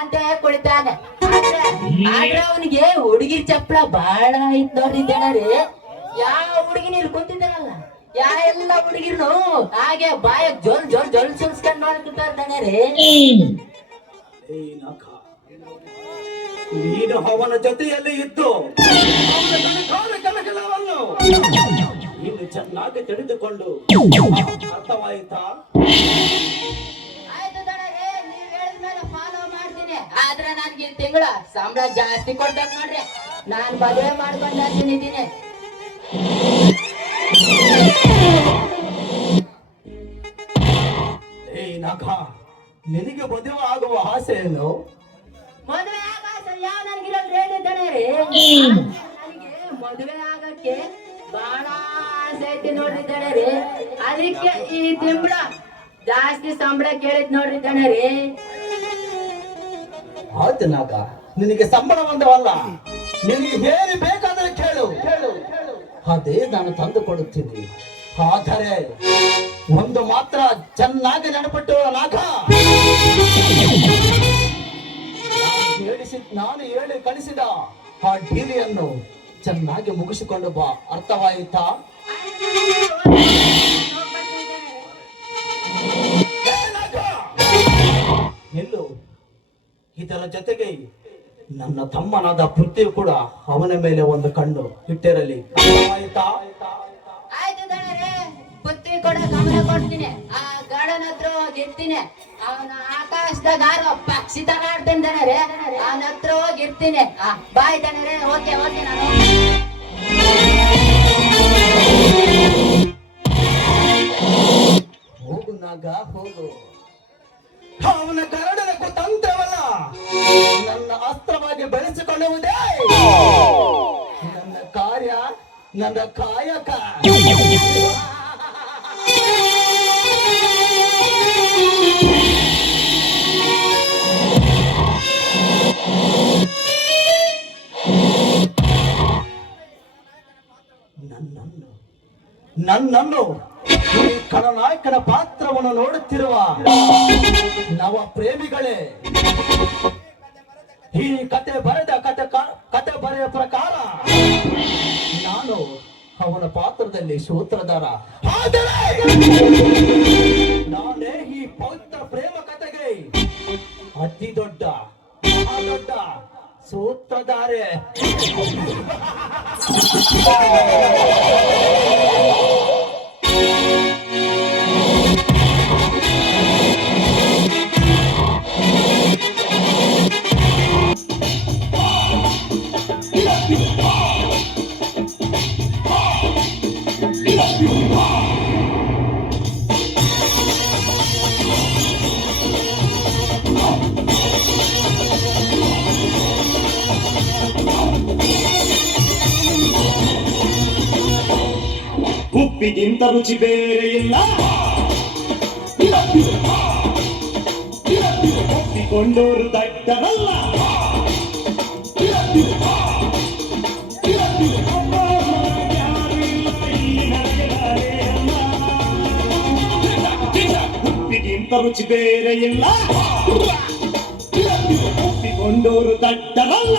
ಅಂತ ಕುಳಿತಾನೆ. ಆದ್ರೆ ಅವನಿಗೆ ಹುಡುಗಿ ಚಪ್ಪಳ ಬಾಳ ಐತ್ ನೋಡ್ರಿ ದಣರಿ. ಯಾವ ಹುಡುಗಿನ ಇಲ್ಲಿ ಕುಂತಿದ್ದಾರಲ್ಲ, ಎಲ್ಲ ಹುಡುಗಿರು ಹಾಗೆ ಬಾಯ ಜೊಲ್ ಜೊಲ್ ಜೊಲ್ ಸುಲ್ಸ್ಕೊಂಡ್ ನೋಡ್ತಿರ್ತಾರ ದಣರಿ. ನೀನು ಅವನ ಜೊತೆಯಲ್ಲಿ ಇದ್ದು ಕನಕಲವನ್ನು ನೀನು ಚೆನ್ನಾಗಿ ತಿಳಿದುಕೊಂಡು ಅರ್ಥವಾಯಿತಾ? ಆಯ್ತು ದಣರಿ, ನೀವ್ ಹೇಳಿದ್ಮೇಲೆ ಫಾಲೋ ಮಾಡ್ತೀನಿ. ಆದ್ರೆ ನನ್ಗೆ ಈ ತಿಂಗಳ ಸಂಬಳ ಜಾಸ್ತಿ ಕೊಡ್ಬೇಕು ನೋಡ್ರಿ. ನಾನ್ ಮದುವೆ ಮಾಡ್ಕೊಂಡು ಅಂತಿದ್ದೀನಿ. ನಖ, ನಿನಗೆ ಮದುವೆ ಆಗುವ ಆಸೆ ಏನು? ಮದುವೆ ಆಗ ಯಾವ ನನಗಿರೋದು ಹೇಳಿದ್ದಾನೆ ರೀ. ನನಗೆ ಮದುವೆ ಆಗಕ್ಕೆ ಬಹಳ ಆಸೆ ಐತಿ ನೋಡ್ರಿದ್ದಾನೆ ರೀ. ಅದಕ್ಕೆ ಈ ತಿಂಬಳ ಜಾಸ್ತಿ ಸಂಬಳ ಕೇಳಿದ್ ನೋಡ್ರಿದ್ದಾನೆ ರೀ. ಆಯ್ತು ನಾಗ, ನಿನಗೆ ಸಂಬಳ ಒಂದವಲ್ಲ, ನಿನಗೆ ಏನು ಬೇಕಾದ್ರೆ ಕೇಳು, ಅದೇ ನಾನು ತಂದು ಕೊಡುತ್ತೀನಿ. ಆದರೆ ಒಂದು ಮಾತ್ರ ಚೆನ್ನಾಗಿ ನೆನಪಟ್ಟು ನಾಗ, ನಾನು ಹೇಳಿ ಕಳಿಸಿದ ಆ ಡೀಲಿಯನ್ನು ಚೆನ್ನಾಗಿ ಮುಗಿಸಿಕೊಂಡು ಬಾ. ಅರ್ಥವಾಯಿತಾ? ನಿಲ್ಲು. ಇದರ ಜೊತೆಗೆ ನನ್ನ ತಮ್ಮನಾದ ಪೃಥ್ವಿ ಕೂಡ ಅವನ ಮೇಲೆ ಒಂದು ಕಣ್ಣು ಇಟ್ಟಿರಲಿ. ಅರ್ಥವಾಯಿತಾ? ಆಯ್ತು ದಣರೇ, ಪೃಥ್ವಿ ಕೂಡ ಗಮನ ಕೊಡ್ತೀನಿ. ಆ ಗಾರ್ಡನ್ ಹತ್ರ ಹೋಗಿರ್ತೀನಿ. ಅವನ ಆಕಾಶದಾಗ ಆರೋ ಪಕ್ಷಿ ತಗಾಡ್ತೀನಿ ದಣರೇ. ಅವನ ಹತ್ರ ಹೋಗಿರ್ತೀನಿ. ಬಾಯ್ ದಣರೇ. ಓಕೆ ಓಕೆ, ನಾನು ಹೋಗು ನಾಗ, ಹೋಗು. ಅವನ ಕರಡನ ತಂತ್ರವಲ್ಲ ನನ್ನ ಅಸ್ತ್ರವಾಗಿ ಬೆಳೆಸಿಕೊಳ್ಳುವುದೇ ನನ್ನ ಕಾರ್ಯ, ನನ್ನ ಕಾಯಕ. ನನ್ನನ್ನು ಈ ಖಳನಾಯಕನ ಪಾತ್ರವನ್ನು ನೋಡುತ್ತಿರುವ ನವ ಪ್ರೇಮಿಗಳೇ, ಈ ಕತೆ ಬರೆದ ಪ್ರಕಾರ ನಾನು ಅವನ ಪಾತ್ರದಲ್ಲಿ ಸೂತ್ರಧಾರ. ಆದರೆ ನಾನೇ ಈ ಪವಿತ್ರ ಪ್ರೇಮ ಕಥೆಗೆ ಅತಿ ದೊಡ್ಡ ಸೂತ್ರಧಾರೆ. ಉಪ್ಪಿಗಿಂತ ರುಚಿ ಬೇರೆ ಇಲ್ಲ, ಒಪ್ಪಿಕೊಂಡೋರು ದಡ್ಡರಲ್ಲ. ಉಪ್ಪಿಗಿಂತ ರುಚಿ ಬೇರೆ ಇಲ್ಲ, ಒಪ್ಪಿಕೊಂಡೋರು ದಡ್ಡರಲ್ಲ.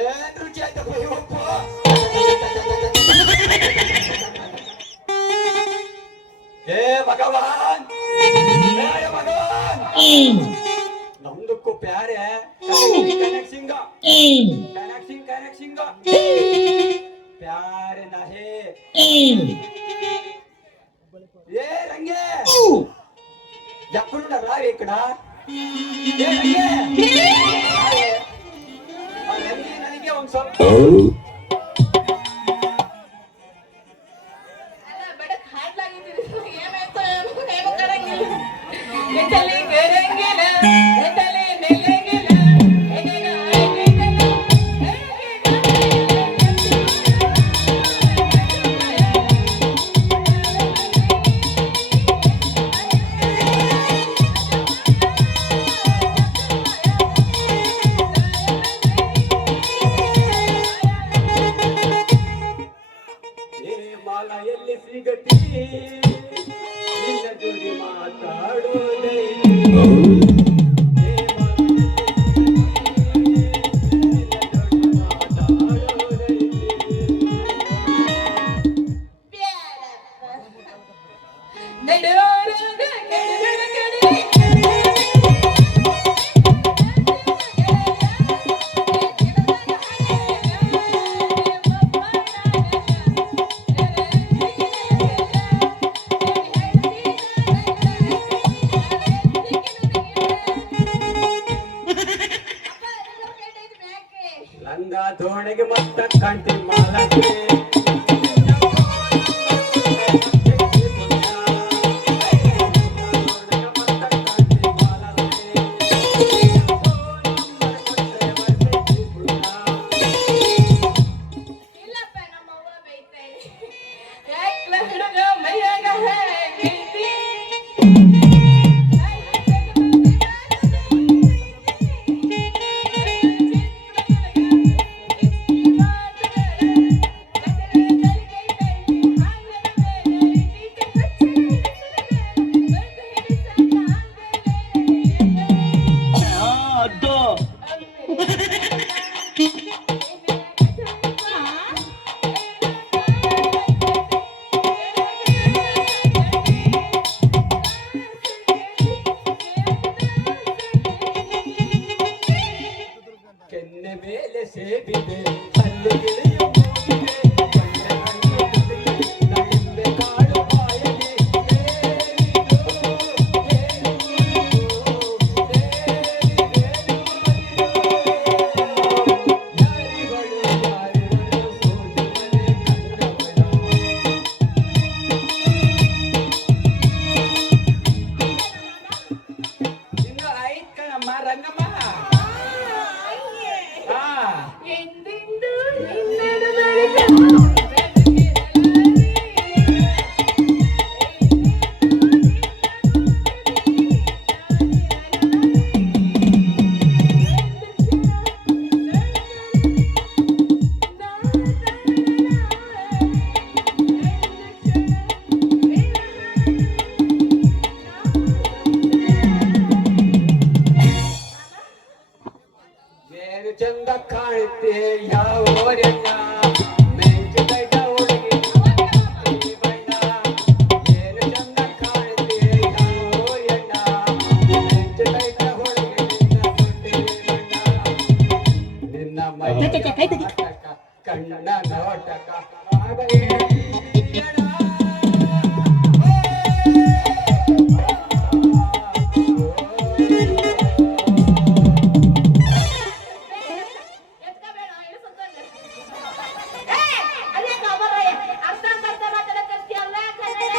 ಏನ್ ರುಚಿ ಆಯ್ತಪ್ಪ ಇವಪ್ಪ. ಏ ಭಗವಾನ್, ನಮ್ದಕ್ಕೂ ಪ್ಯಾರೆ ಕನೆಕ್ಸಿಂಗ ಪ್ಯಾರೆ ನಹೇ. ఏ రంగే ఎక్కడున్నా రావి ఇక్కడ. ఏ రంగే ನನಗೆ ಒಂದು ಸ್ವಲ್ಪ ಲಂಗ ದೋಣಿಗೆ ಮತ್ತ ಕಂಟಿ ಮಾಲಕ್ಕೆ ಇಲ್ಲಪ್ಪ ನಮ್ಮವ್ವ ಬೈತಾಳೆ ಯಾಕೆ ಹುಡುಗ ಮೈಯಾಗ ಹೇಗೈತಿ ಅದ್ದು ಕೆನ್ನೆ ಮೇಲೆ ಸೇಬಿದೆ ಹಲ್ಲಿಗಿಳಿಯು ಮೂಗಿದೆ, ಕೆನ್ನೆ ಹಣ್ಣು ಕುಡಿಯಿರಿ, ನಲಿಂಬೆ ಕಾಳು ಬಾಯಿಗೆ ಇನ್ನು ಐತ್ ಕಣಮ್ಮ ರಂಗಮ್ಮ. ಹಾ ಎಂದೆಂದೂ ನಿನ್ನನ್ನು ಮರೆತ ಏನು ಚಂದ ಕಾಣುತ್ತೆ ಯಾವ ಊರಣ್ಣ, ಮೆಂಚು ಕೈಟ ಹುಡುಗಿ ಈ ಬಣ್ಣ. ಏನು ಚಂದ ಕಾಣುತ್ತೆ ಯಾವ ಊರಣ್ಣ, ಮೆಂಚು ಕೈಟ ಹುಡುಗಿ ನಿನ್ನ ತೊಟ್ಟಿಲಿ ಬಣ್ಣ. ನಿನ್ನ ಮೈ ನಾಟಕ, ಕಣ್ಣ ನೋಟಕ ಆಗಲಿ ಜನ. ಎತ್ಕಬೇಡ ಇಳಿಸುತ್ತಲ್ಲ ಅದೇ ಕಬರ ಅರ್ಥ ಬರ್ತ ಮಾತಾಡಕತ್ತೀಯಲ್ಲ ಕನ್ನಡ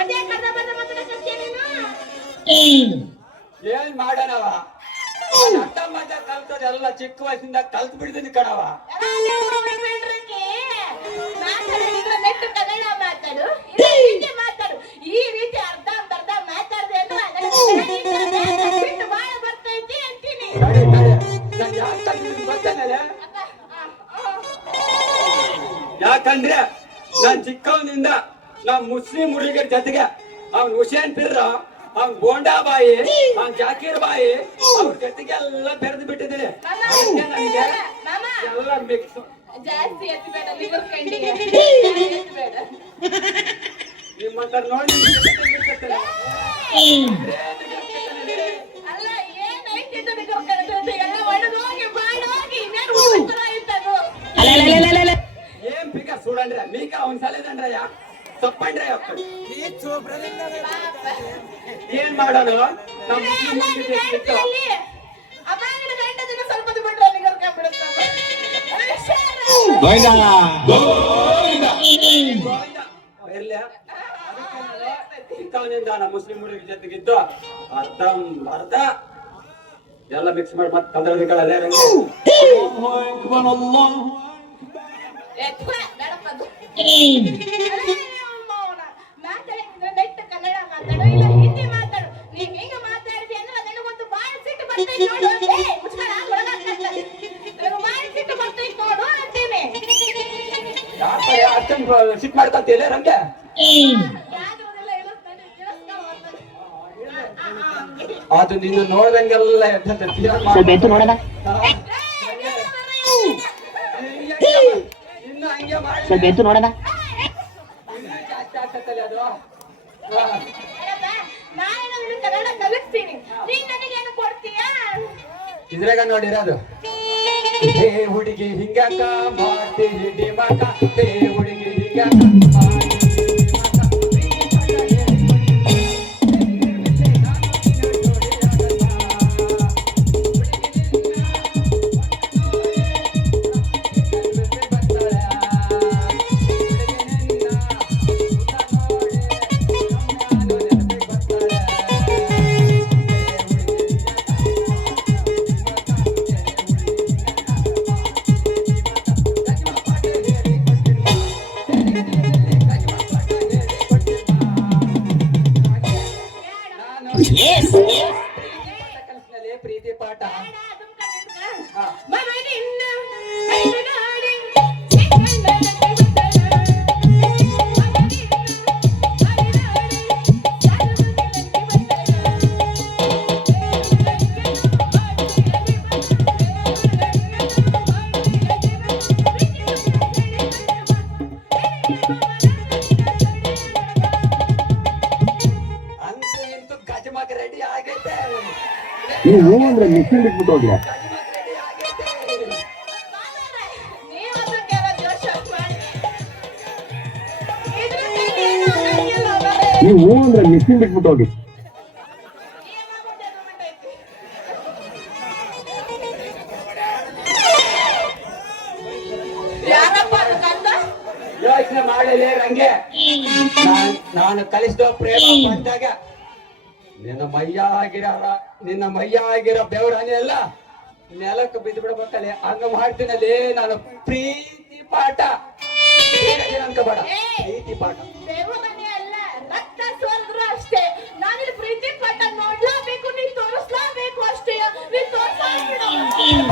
ಅದೇ ಕನ್ನಡ ಬರ್ತ ಮಾತಾಡಕತ್ತೀಯ ನೀನು ಏನ್ ಮಾಡೋಣವ, ಅರ್ಥ ಮಾತಾ ಕಲ್ತದೆಲ್ಲ ಚಿಕ್ಕ ವಯಸ್ಸಿಂದ ಕಲ್ತ್ ಬಿಡ್ತೀನಿ ಕಣವ. ಮಾತಾಡಿದ್ರೆ ನೆಟ್ಟು ಕನ್ನಡ ಮಾತಾಡು ಇಲ್ಲ ಹಿಂದಿ ಮಾತಾಡು. ಈ ರೀತಿ ಅರ್ಧ ಅರ್ಧ ಮಾತಾಡದೆ ಬಿಟ್ಟು ಬಾಳ ಬರ್ತೈತಿ ಅಂತೀನಿ. ತಡೆ ತಡೆ, ನಾನ್ ಯಾಕೆ ಬರ್ತಾನಲ್ಲ, ಯಾಕಂದ್ರೆ ನಾನ್ ಚಿಕ್ಕವನಿಂದ ನಮ್ ಮುಸ್ಲಿಂ ಹುಡುಗರ ಜೊತೆಗೆ ಅವ್ನ್ ಹುಸೇನ್ ಪಿರ್ರ, ಅವ್ನ್ ಬೋಂಡಾ ಬಾಯಿ, ಅವ್ನ್ ಜಾಕೀರ್ ಬಾಯಿ ಅವ್ರ ಜೊತೆಗೆ ಎಲ್ಲ ಬೆರೆದು ಬಿಟ್ಟಿದ್ದೀನಿ. ಅದಕ್ಕೆ ನನಗೆ ಮಾಮ ಎಲ್ಲ ಮಿಕ್ಸ್. ಜಾಸ್ತಿ ಎತ್ತಬೇಡ ನಿಗರ್ ಕಂಡಿಗೆ ಎತ್ತಬೇಡ. ನಿಮ್ಮಂತ ನೋಡಿ ಅಲ್ಲ ಏನೈತಿ ಇದು ನಿಗರ್ ಕಂಡ ಎಲ್ಲ ಒಣಗೋಗಿ ಬಾಡೋಗಿ ಇನ್ನೇನು ಉತ್ತರ ಆಯ್ತದು. ಏನ್ ಪೀಕ ಸುಡಂಡ್ರೆ ಮೀಕ ಅವ್ನ್ ಸಲದಂಡ್ರಯ್ಯ ತಪ್ಪಂಡ್ರೆ ಏನ್ ಮಾಡೋಣ ನಮ್ ಮುಸ್ಲಿಂ ಹುಡುಗಿ ಸಿಕ್ತು. ಅವಾಗಿನ ಗಂಟದಿಂದ ಸ್ವಲ್ಪ ಬಿಟ್ರೆ ನಿಗರ್ ಕಂಡ್ಬಿಡುತ್ತೆ. ಇರ್ಲಿ, ಚಿಕ್ಕವನಿಂದ ನಮ್ಮ ಮುಸ್ಲಿಂ ಹುಡುಗಿ ಜೊತೆಗಿದ್ದು ಅರ್ಧ ಎಲ್ಲ ಮಿಕ್ಸ್ ಮಾಡಿ ಮತ್ತೆ ಕಲ್ದಳದಿಕ್ಕಳಲ್ಲೇ ಮಾತಾಡಿದ್ರೆ ನೆಟ್ಟು ಕನ್ನಡ ಮಾತಾಡು ಇಲ್ಲ ಹಿಂದಿ ಮಾತಾಡು. ನೀವ್ ಹಿಂಗ ಮಾತಾಡಿದೆ ಅಂದ್ರೆ ನನಗೊಂದು ಬಾಳ ಸಿಟ್ಟು ಬರ್ತೈತಿ ನೋಡು. ಮುಚ್ಕಳ ಬಾಳ ಸಿಟ್ಟು ಬರ್ತೈತಿ ನೋಡು ಅಂತೀನಿ. ಅಷ್ಟೊಂದು ಸಿಟ್ ಮಾಡ್ಕೊತೀಯ ರಂಗೆ. ಯಾವ್ದೆಲ್ಲ ಇಳಿಸ್ತಾನೆ, ಇಳಿಸ್ತಾವ ಅಂತ. ಅದು ನಿನ್ನ ನೋಡ್ದಂಗೆಲ್ಲ ಸ್ವಲ್ಪ ಎತ್ತು ನೋಡೋಣ. ಇನ್ನು ಹಂಗೆ ಮಾಡಿ ಸ್ವಲ್ಪ ಎತ್ತು ನೋಡೋಣ. ಜಾಸ್ತಿ ಆಗ್ತೈತಲ್ಲ ಅದು. ಕನ್ನಡ ಕಲಿಸ್ತೀನಿ, ನೀನ್ ನನಗೇನು ಕೊಡ್ತೀಯಾ? ಇದ್ರಾಗ ನೋಡಿರೋದು ಹೇ ಹುಡುಗಿ ಹಿಂಗಕ್ಕ ಮಾಡ್ತೀನಿ ಡಿಮಕ, ಹೇ ಹುಡುಗಿ ಹಿಂಗಕ್ಕ ಪ್ರೀತಿ ಪಾಠ ಅಂತೂ ಇಂತೂ ಗಜಮಗ ರೆಡಿ ಆಗೈತೆ. ನೀವು ಅಂದ್ರೆ ಮಿಷಿನ್ ಬಿಟ್ಬಿಟ್ಟು ಹೋಗ್ಲಿ. ನೀವು ಅಂದ್ರೆ ಮಿಷಿನ್ ಬಿಟ್ಬಿಟ್ಟು ಹೋಗಿ. ಯೋಚನೆ ಮಾಡಲೇ ರಂಗೆ, ನಾನು ಕಲಿಸಿದ ಪ್ರೇಮ ಬಂದಾಗ ನಿನ್ನ ಮೈಯ ಆಗಿರೋ ಬೆವರಾನೆ ಎಲ್ಲ ನೆಲಕ್ಕೆ ಬಿದ್ದು ಬಿಡ್ಬೇಕಲ್ಲಿ, ಹಂಗ ಮಾಡ್ತೀನಲ್ಲಿ ನಾನು ಪ್ರೀತಿ ಪಾಠ ಅನ್ಕೋಬೇಡ. ಪ್ರೀತಿ ಪಾಠ ರಕ್ತ ಸೋಲ್ದ್ರು ಅಷ್ಟೇ, ನಾನಿಲ್ಲಿ ಪ್ರೀತಿ ಪಾಠ ನೋಡ್ಲಾಬೇಕು, ನೀನ್ ತೋರಿಸ್ಲಾಬೇಕು ಅಷ್ಟೇ. ನೀನ್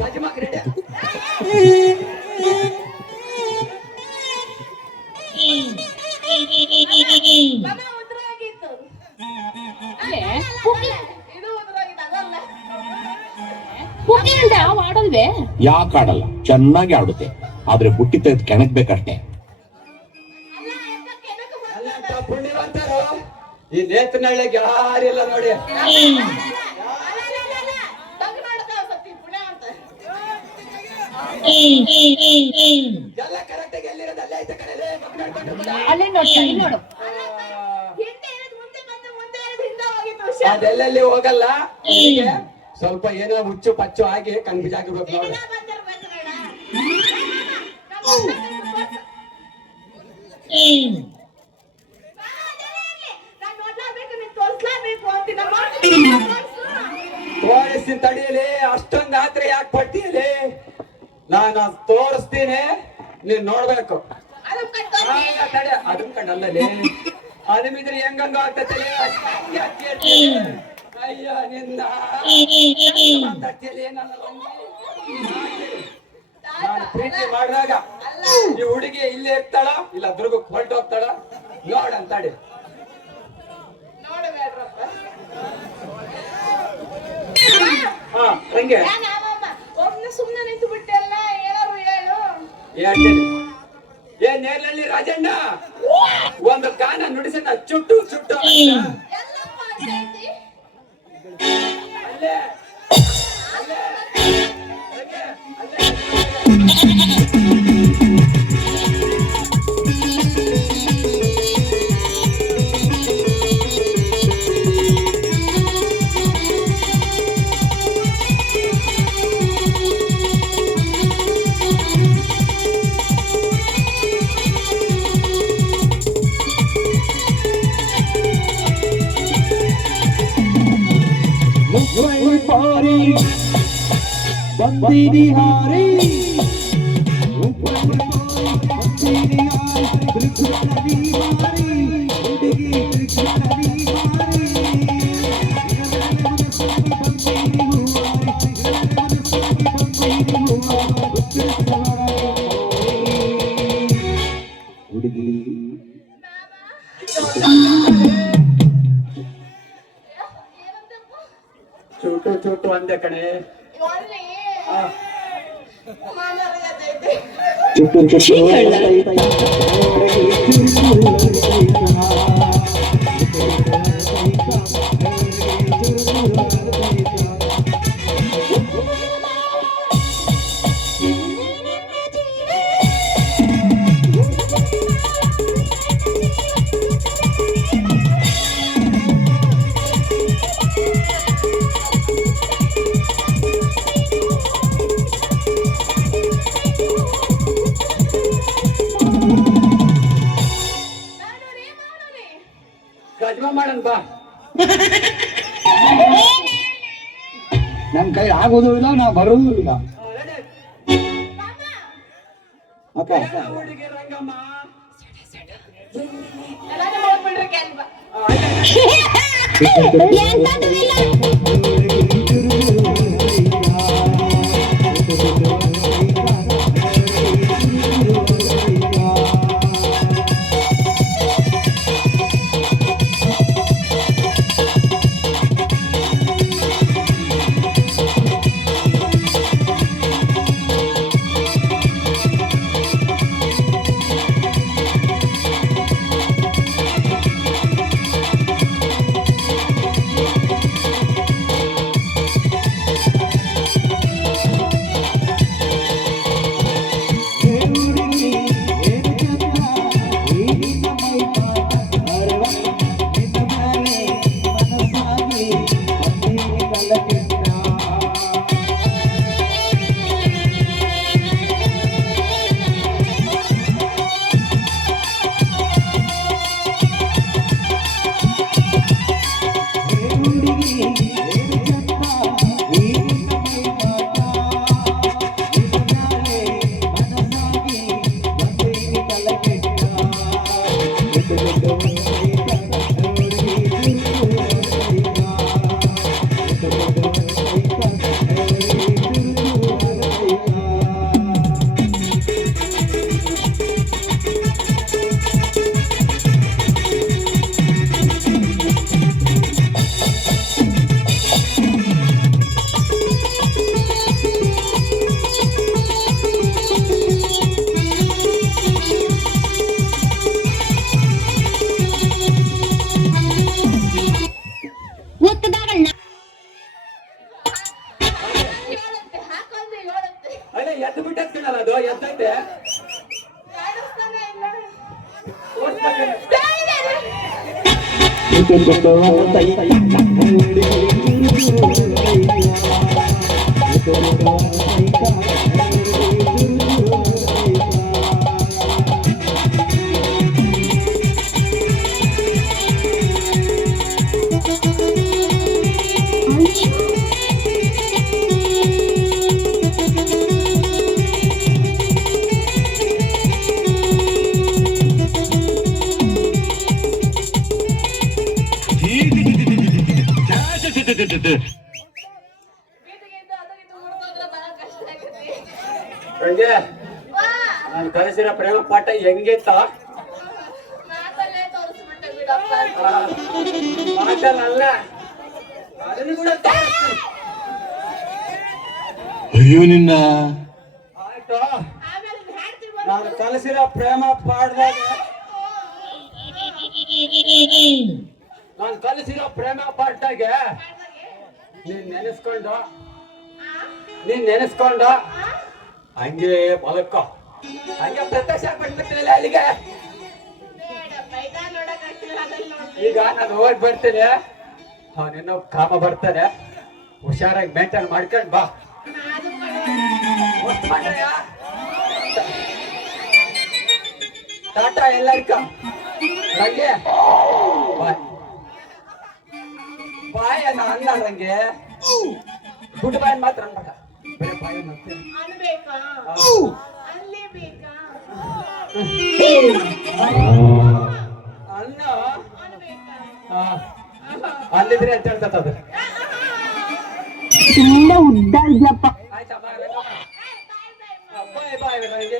ಗಜಮಗ ರೆಡಿ. ಉದ್ರಾಗಿತ್ತು, ಇದು ಉದ್ರಾಗಿತ್ತು, ಅದಲ್ಲ. ಆಡಲ್ವೇ? ಯಾಕೆ ಆಡಲ್ಲ? ಚೆನ್ನಾಗಿ ಆಡುತ್ತೆ, ಆದ್ರೆ ಬುಟ್ಟಿ ತೆಗೆದು ಕೆಣಕ್ಬೇಕಷ್ಟೇ. ಅಲ್ಲಂತ ಪುಣ್ಯವಂತರು ಈ ನೇತ್ರನಳ್ಳಿಗೆ ಯಾರಿಲ್ಲ ನೋಡಿ. ಎಲ್ಲ ಕರೆಕ್ಟ್ ಆಗಿ ಎಲ್ಲಿರೋದು ಅಲ್ಲೇ ಐತೆ ಕಣಲೆ. ಅಲ್ಲೇ ನೋಡಿ ನೋಡು. ಅದೆಲ್ಲಲ್ಲಿ ಹೋಗಲ್ಲ. ಹೀಗೆ ಸ್ವಲ್ಪ ಏನೋ ಹುಚ್ಚು ಪಚ್ಚು ಆಗಿ ಕನ್ಫ್ಯೂಸ್ ನೋಡಿ. ತೋರಿಸ್ತೀನಿ ತಡಿಯಲಿ, ಅಷ್ಟೊಂದು ಆದ್ರೆ ಯಾಕೆ ಪಡ್ತೀಯಲಿ? ನಾನು ತೋರಿಸ್ತೀನಿ, ನೀನ್ ನೋಡ್ಬೇಕು. ತಡೆ ಅದನ್ ಕಂಡಲ್ಲೇ ಅದು ಬಿದ್ರೆ ಹೆಂಗಂಗ ಆಗ್ತೈತೆ. ಅಯ್ಯ ನಿನ್ನ ನಾನು ಪ್ರೀತಿ ಮಾಡಿದಾಗ ಈ ಹುಡುಗಿ ಇಲ್ಲೇ ಇರ್ತಾಳ ಇಲ್ಲ ದುರ್ಗಕ್ಕೆ ಹೊರಟು ಹೋಗ್ತಾಳ ನೋಡಂತಾಡಿ. ಹಾ ಹಂಗೆ ಸುಮ್ಮನೆ ನಿಂತು ಬಿಟ್ಟೆಲ್ಲ, ಏನಾರು ಹೇಳು. ಹೇಳ್ತೀನಿ. ಏ ನೇರ್ಲಳ್ಳಿ ರಾಜಣ್ಣ, ಒಂದು ಗಾನ ನುಡಿಸೋಣ. ಚುಟ್ಟು ಚುಟ್ಟು ಎಲ್ಲಪ್ಪ ಅಂತೈತಿ? ಅಲ್ಲೇ ಅಲ್ಲೇ ಅಲ್ಲೇ ಅಲ್ಲೇ. ಬಂದಿರಿ ಹಾರಿ ಚೂಟು ಚೂಟು ಅಂದೆ ಕಣೆ. ಆ, ಗಜ್ಮ ಮಾಡನ್ ಬಾ. ನನ್ ಕೈ ಆಗೋದು ಇಲ್ಲ, ನಾ ಬರೋದು ಇಲ್ಲ. ಅಕ್ಕ ಹುಡುಗಿ ರಂಗಮ್ಮ. ಅದೇ ಎದ್ದು ಬಿಟ್ಟಲ್ಲ, ಅದು ಎದ್ದೈತೆ. ಸಂಜೆ ನಾನು ಕಲಿಸಿರೋ ಪ್ರೇಮ ಪಾಠ ಹೆಂಗಿತ್ತ? ಮಾತಲ್ಲ, ಅದನ್ನು ಕೂಡ ತೋರಿಸ್ತೀನಿ. ಅಯ್ಯೋ ನಿನ್ನ ಆಯ್ತು, ನಾನು ಕಲಿಸಿರೋ ಪ್ರೇಮ ಪಾಠದಾಗ ನೀನ್ ನೆನೆಸ್ಕೊಂಡು ಹಂಗೆ ಬಲಕ್ಕೋ, ಹಂಗೆ ಪ್ರತ್ಯಕ್ಷ ಆಗ್ಬಿಡ್ತೀನಿ ಅಲ್ಲಿಗೆ. ಈಗ ನಾನು ಹೋಗಿ ಬರ್ತೀನಿ, ಅವನಿನ್ನೂ ಕಾಮ ಬರ್ತಾನೆ. ಹುಷಾರಾಗಿ ಮೇಂಟೈನ್ ಮಾಡ್ಕೊಂಡು ಬಾ. ಟಾಟಾ ಎಲ್ಲರಿಕ ನಂಗೆ ಬಾಯ್ ಬಾಯ್ ಅನ್ನ ಅನ್ನಂಗೆ ಗುಡ್ ಬಾಯ್ ಮಾತ್ರ ಅನ್ಬೇಕ. ಬೇರೆ ಬಾಯ್ ಅನ್ನ ಅಲ್ಲಿದ್ರೆ ಅಂತ ಹೇಳ್ತದ ಅದು. ತುಂಬಾ ಉದ್ದ ಇದ್ಲಪ್ಪ. ಆಯ್ತಾ ಬಾಯ್ ಬಾಯ್ ನನಗೆ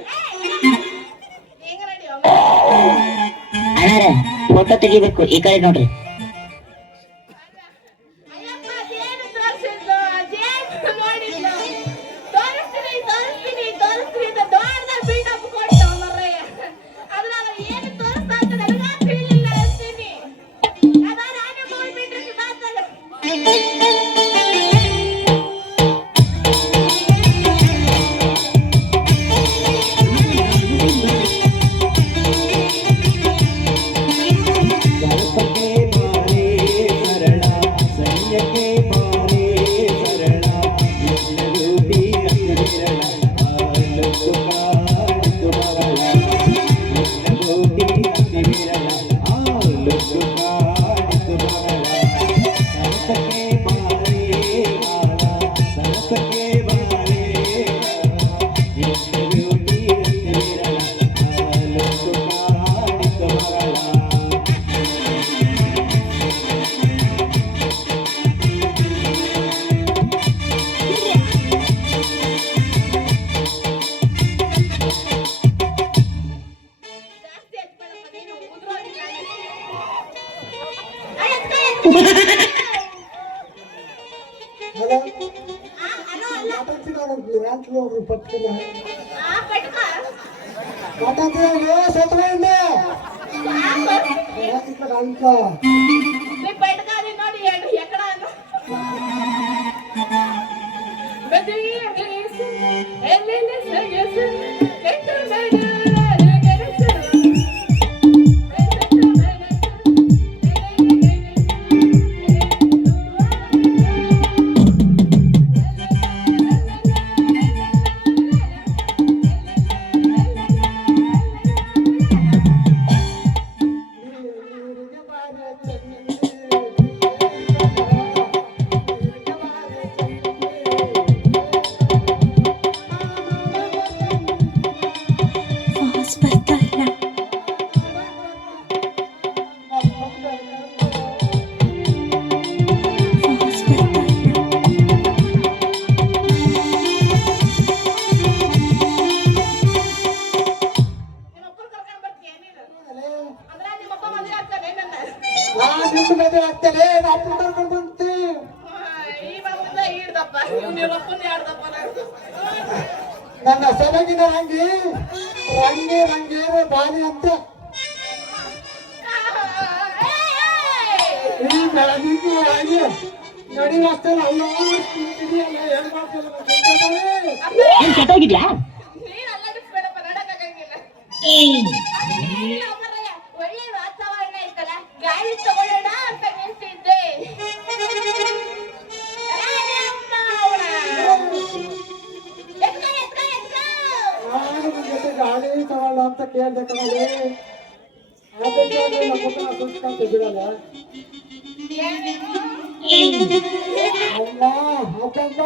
ಅಣ್ಣಾರೆ ಫೋಟೋ ತೆಗಿಬೇಕು. ಈ ಕಡೆ ನೋಡ್ರಿ. ಅಯ್ಯಪ್ಪ ಅದೇನು ತೋರಿಸಿದ್ದು ಅದೇನು ನೋಡಿದ್ದು ತೋರಿಸ್ತೀನಿ ತೋರಿಸ್ತೀನಿ ತೋರಿಸ್ತೀನಿ ಅಂತ ದೊಡ್ಡ ಬಿಲ್ಡಪ್ ಕೊಟ್ಟು ಮರ್ರಯ್ಯ ಅದ್ರಾಗ ಏನು ತೋರಿಸ್ತಾ ಅಂತ ನನಗ ತಿಳಿಲಿಲ್ಲ ಅಂತೀನಿ. ಅದ ನಾನೇ ಹೋಗ್ಬಿಟ್ರೆ ಮಾತಲ್ಲ. ಜಾಸ್ತಿ ಹಚ್ಬೇಡಪ್ಪ ನೀನು ಉದ್ರೋಗಿ ಪಟ್ಕಾದಿ ನೋಡಿ ಹೇಳು ಎಕಡ ವಾಸ್ ಬರ್ತಾ ಇಲ್ಲ. ವಾಸ್ ಬರ್ತಾ ಇಲ್ಲ. ನಿಮ್ಮಪ್ಪನ ಕರ್ಕೊಂಡು ಬರ್ತೀಯ ನೀನು ಅದ್ರ ನಿಮ್ಮಪ್ಪ ಮದುವೆ ಆಗ್ತಾನೆ ನನ್ನ ಆಗ್ತೇನೆ ನಾನು ಕರ್ಕೊಂಡು ಬಂತೆ. ಈ ಬಂದ ಈಡ್ದಪ್ಪ ನಿಮ್ಮಪ್ಪನ ಯಾರ್ದಪ್ಪ ನನ್ನ ಸೊಬಗಿನ ರಂಗಿ ರಂಗಿ ರಂಗೇರು ಬಾರಿ ಅಂತ ಈ ಬೆಳಗಿನ ಹಾಗೆ ನಡಿವಸ್ತಲ್ಲ ಅಲ್ಲ ಏನ್ ಕೆಟ್ಟೋಗಿದ್ಯಾ? ನೀನ್ ಅಲ್ಲಾಡಿಸ್ಬೇಡಪ್ಪ ನಡಕ್ಕಾಗಂಗಿಲ್ಲ ಒಳ್ಳೆ ವಾತಾವರಣ ಐತಲ್ಲ ಗಾಳಿ ತಗೊಳ್ಳೋಣ ಅಂತ ನಿಂತಿದ್ದೆ ಗಾಡಿ ತಗೊಳ್ಳ ಅಂತ ಕೇಳ್ಬೇಕಲ್ಲಿ ಸುಸ್ಕಂತ ಬಿಡಲ್ಲ ಅಮ್ಮ ಅಪ್ಪಮ್ಮ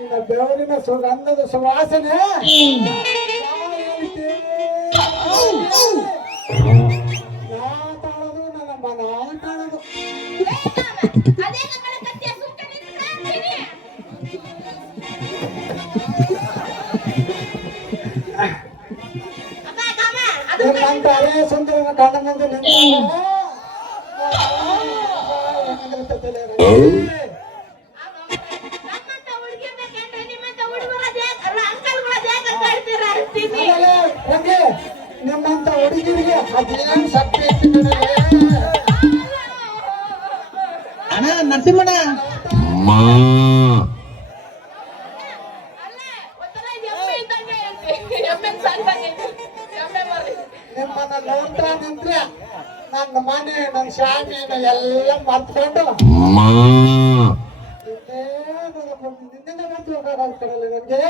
ಈಗ ಬೆವರಿನ ಸುಗಂಧದ ಸುವಾಸನೆ ನಾತಾಡೋದು ನನ್ನ ಮನ ಆಟಾಡೋದು ಅದೇ ನಮ್ಮ ಕತ್ತಿ ಸುತ್ತ ನಿಂತ್ಕೊಂತೀನಿ ಅಮ್ಮ ಕಮ್ಮ ಅದು ನಿಮ್ಮಂತ ಹಳೆ ಸುಂದರನ ಕಣ್ಣ ಮುಂದೆ ನಿಂತಾಗ ನಮ್ಮಂತ ಹುಡುಗಿ ಬೇಕಂದ್ರೆ ನಿಮ್ಮಂತ ಹುಡುಗರ ಅಂಕಲ್ಗಳ ಜಾಗ ಕಾಡ್ತೀರಾ ಅಂತೀನಿ ರಂಗೆ ನಿಮ್ಮಂತ ಹುಡುಗಿರಿಗೆ ಅದೇನು ಶಕ್ತಿ ಐತಿ ನನಗೆ. ಅಣ್ಣ ನರಸಿಂಹಣ್ಣ ಅಲ್ಲ ಒಂಥರ ಎಮ್ಮೆ ಇದ್ದಂಗೆ ಐತಿ ಎಮ್ಮೆ ಸಾಕ್ದಂಗೆ ಎಮ್ಮೆ ಬರ್ರಿ ನಿಮ್ಮನ್ನ ನೋಡ್ತಾ ನಿಂತ್ರೆ ನನ್ನ ಮನೆ ನನ್ನ ಶಾಮಿನ ಎಲ್ಲ ಮರ್ತ್ಕೊಂಡು ನಿನ್ನೆ ಬರ್ತು ಹೋಗೋದಾಗ್ತಾರಲ್ಲ ನನಗೆ.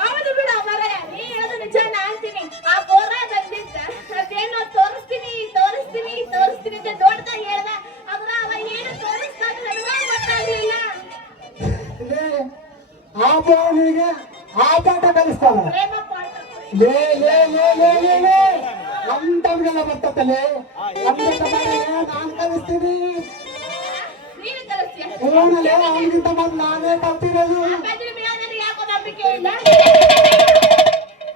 ಹೌದು ಬಿಡು ಮರೆ ನೀ ಹೇಳೋದು ನಿಜಾನ ಅಂತೀನಿ ಆ ಬೋರ ಬಂದಿದ್ದ ಅದೇನೋ ತೋರಿಸ್ತೀನಿ ತೋರಿಸ್ತೀನಿ ತೋರಿಸ್ತೀನಿ ಅಂತ ದೊಡ್ಡದಾಗಿ ಹೇಳ್ದ ಅದ್ರ ಅವ ಏನು ತೋರಿಸ್ತಾನೆ ನನಗೆ ಗೊತ್ತಾಗ್ಲಿಲ್ಲ ಲೇ, ಆ ಬೋನಿಗೆ ಆ ಪಾಠ ಕಲಿಸ್ತಾನ ಪ್ರೇಮ ಪಾಠ ಲೇ ಲೇ ಲೇ ಲೇ ಲೇ ಲೇ ನಮ್ದವ್ರಿಗೆಲ್ಲ ಬರ್ತತಲೆ ನಮ್ಗಿಂತ ಮಾಡಿ ನಾನು ಕಲಿಸ್ತೀನಿ. ನೀನು ಕಲಿಸ್ತೀಯ ಹೂನಲ್ಲೇ ಅವನಿಗಿಂತ ಮೊದಲು ನಾನೇ ಕಲ್ತಿರೋದು. ಹಾಗಾದ್ರೆ ನನಗೆ ಯಾಕೋ ನಂಬಿಕೆ ಇಲ್ಲ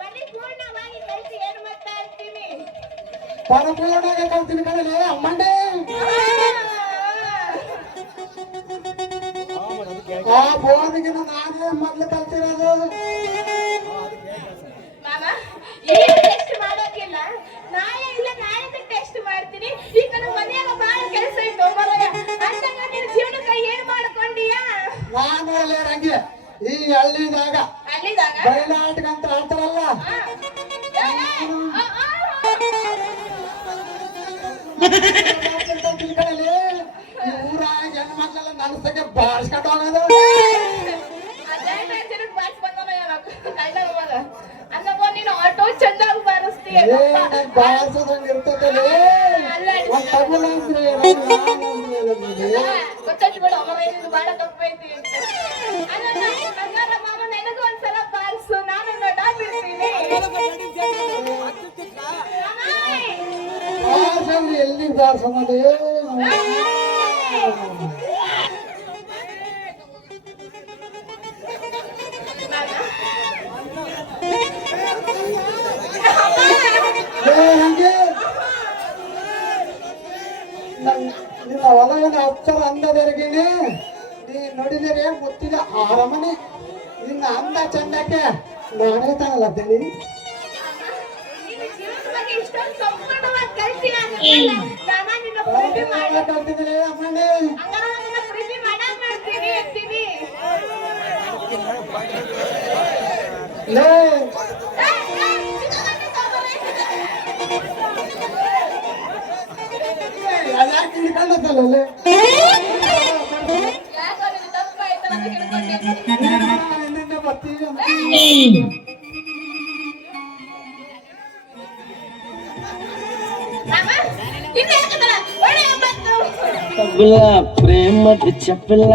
ಬರೀ ಪೂರ್ಣವಾಗಿ ಕಲಿಸಿ ಏನು ಮಾಡ್ತಾ ಇರ್ತೀನಿ ಪರಪೂರ್ಣಾಗ ಕಲ್ತೀನಿ ಕಣಲೆ ಅಮ್ಮಂಡೆ. ಆ ಬೋರ್ನಿಗೆ ನಾನೇ ಮೊದ್ಲು ಕಲ್ತಿರೋದು. ಮಾಮ ಏನು ಟೆಸ್ಟ್ ಮಾಡೋಕಿಲ್ಲ, ನಾಳೆ ಇಲ್ಲ ನಾಳೆ ಟೆಸ್ಟ್ ಮಾಡ್ತೀನಿ. ಈಗ ನಮ್ಮ ಮನೆಯಾಗ ಬಹಳ ಕೆಲಸ ಇತ್ತು ಮರಯ, ಅಂದಾಗ ನಿನ್ನ ಜೀವನಕ್ಕೆ ಏನ್ ಮಾಡ್ಕೊಂಡೀಯಾ? ನಾನು ಅಲ್ಲೇ ರಂಗೆ ಈ ಹಳ್ಳಿದಾಗ ಬಯಲಾಟಕ ಅಂತ ಆಡ್ತಾರಲ್ಲ, ಊರಾಗ ಹೆಣ್ಮಕ್ಳೆಲ್ಲ ನನ್ಸಕ್ಕೆ ಬಾಳ್ಸ್ಕೊಂಡು ಹೋಗೋದು. ನೀನು ಆಟೋ ಚಂದಾಗಿ ಬಾರಿಸ್ತೀಯ, ಬಾಳ್ಸೋದಂಗ ಇರ್ತದಲ್ಲ. ಗೊತ್ತಾಯ್ತು ಬಿಡು, ಅಮ್ಮ ಇದು ಬಾಳ ತಪ್ಪೈತಿ. ಮಾಮ ನನಗೂ ಒಂದ್ಸಲ ಬಾರಿಸು, ನಾನು ನೋಡ ಬಿಡ್ತೀನಿ. ಎಲ್ಲಿ ಬಾರ್ಸೋದು? ನಿನ್ನ ಹೊಲವನ್ನ ಅಪ್ಸರ ಅಂದದೆರಗಿಣಿ ನೀ ನೋಡಿದರೆ ಮುತ್ತಿದ ಆರಮನೆ. ನಿನ್ನ ಅಂದ ಚಂದಕ್ಕೆ ನಾನೇ ತಾನಲ್ಲತ್ತೇಳಿ. ಕಲ್ತಿದ್ರೆ ಅಮ್ಮನೇ ಲೇ ಅದ್ಯಾಕೆ ಹಿಡ್ಕೊಂಡತ್ತಲ್ಲ ಬರ್ತೀವಿ. ಪ್ರೇಮ ಚಪ್ಪಲ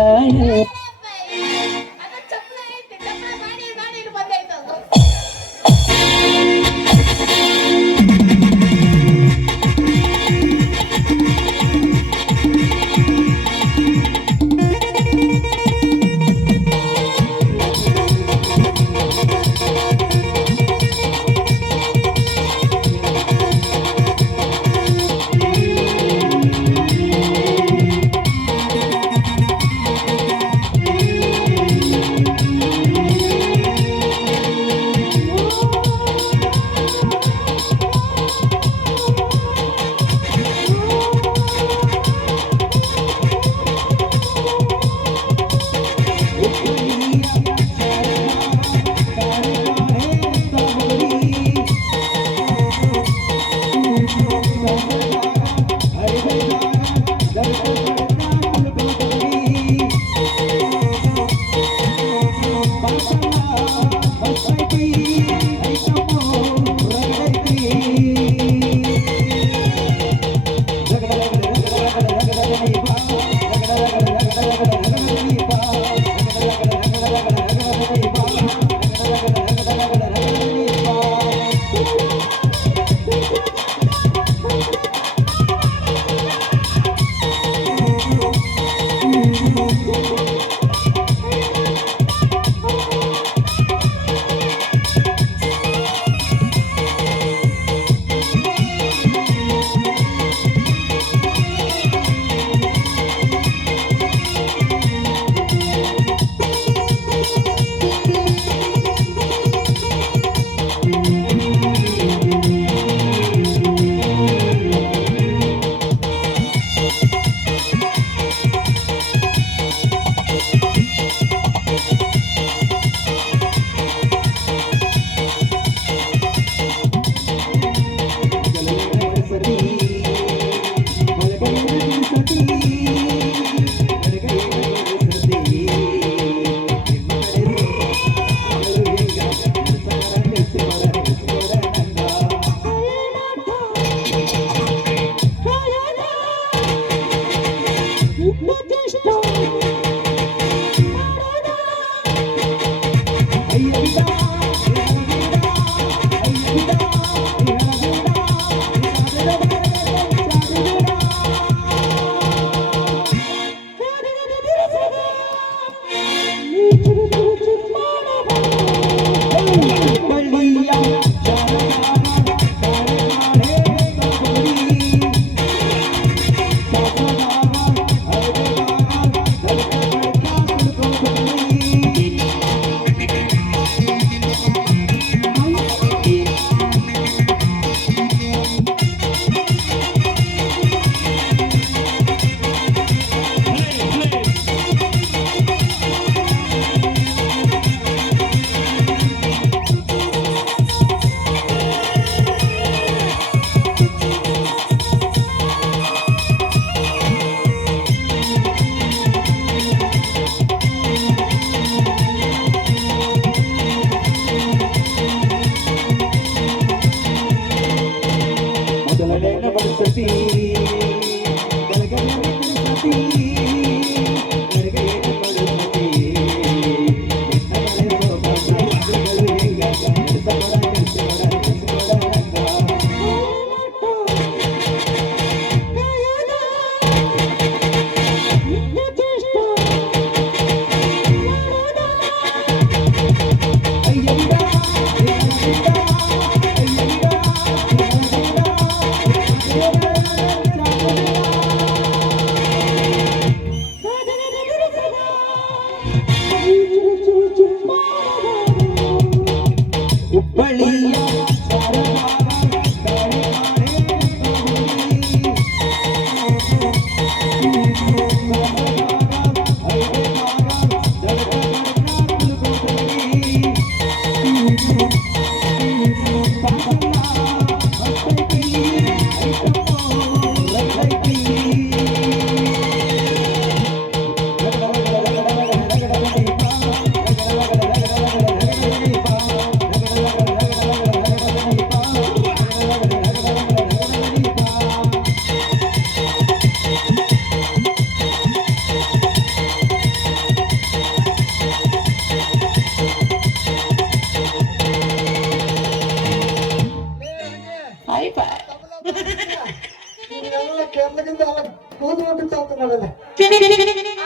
ಮಟ್ಟದಿಂದ ಅವ ಕೂದು ಮುಟ್ಟಿತ್ತು ಅಂತ ನೋಡಲ್ಲ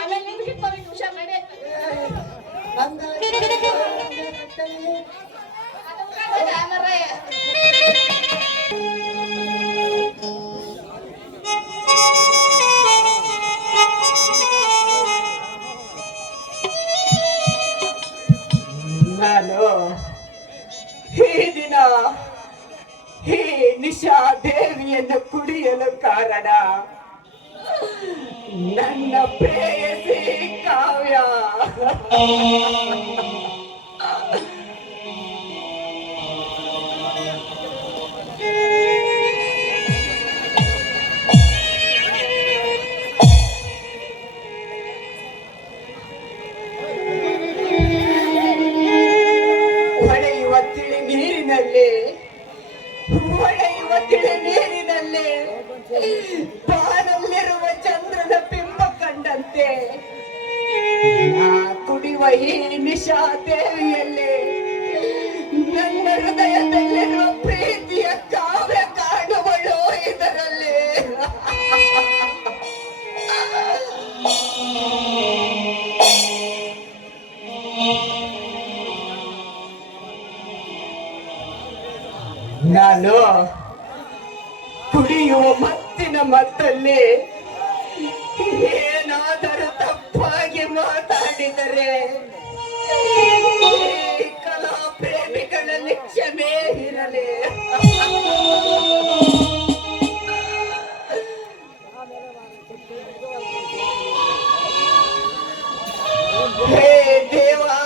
ಆಮೇಲೆ ನಿಮ್ಗೆ ಇಟ್ಕೊಂಡು ಹುಷಾರ್ ಮಾಡಿ ನಾನು ಈ ದಿನ ಈ ನಿಶಾ ದೇವಿಯನ್ನು ಕುಡಿಯಲು ಕಾರಣ ನನ್ನ ಪ್ರೇಯಸಿ ಕಾವ್ಯ. ಹೊಳೆಯುವ ತಿಳಿ ನೀರಿನಲ್ಲಿ ಬಾನಲ್ಲಿರುವ ಚಂದ್ರನ ಬಿಂಬ ಕಂಡಂತೆ ನಾ ಕುಡಿಯುವ ಈ ನಿಶಾ ದೇವಿಯಲ್ಲಿ ನನ್ನ ಹೃದಯದಲ್ಲಿರುವ ಪ್ರೀತಿಯ ಕಾವ್ಯ ಕಾಣುವಳು ಇದರಲ್ಲಿ. ನಾನು ಕುಡಿಯುವ ಮತ್ತಿನ ಮತ್ತಲ್ಲಿ ಏನಾದರೂ ತಪ್ಪಾಗಿ ಮಾತಾಡಿದರೆ ಈ ಕಲಾ ಪ್ರೇಮಿಗಳಲ್ಲಿ ಕ್ಷಮೆ ಇರಲಿ. ಹೇ ದೇವಾ,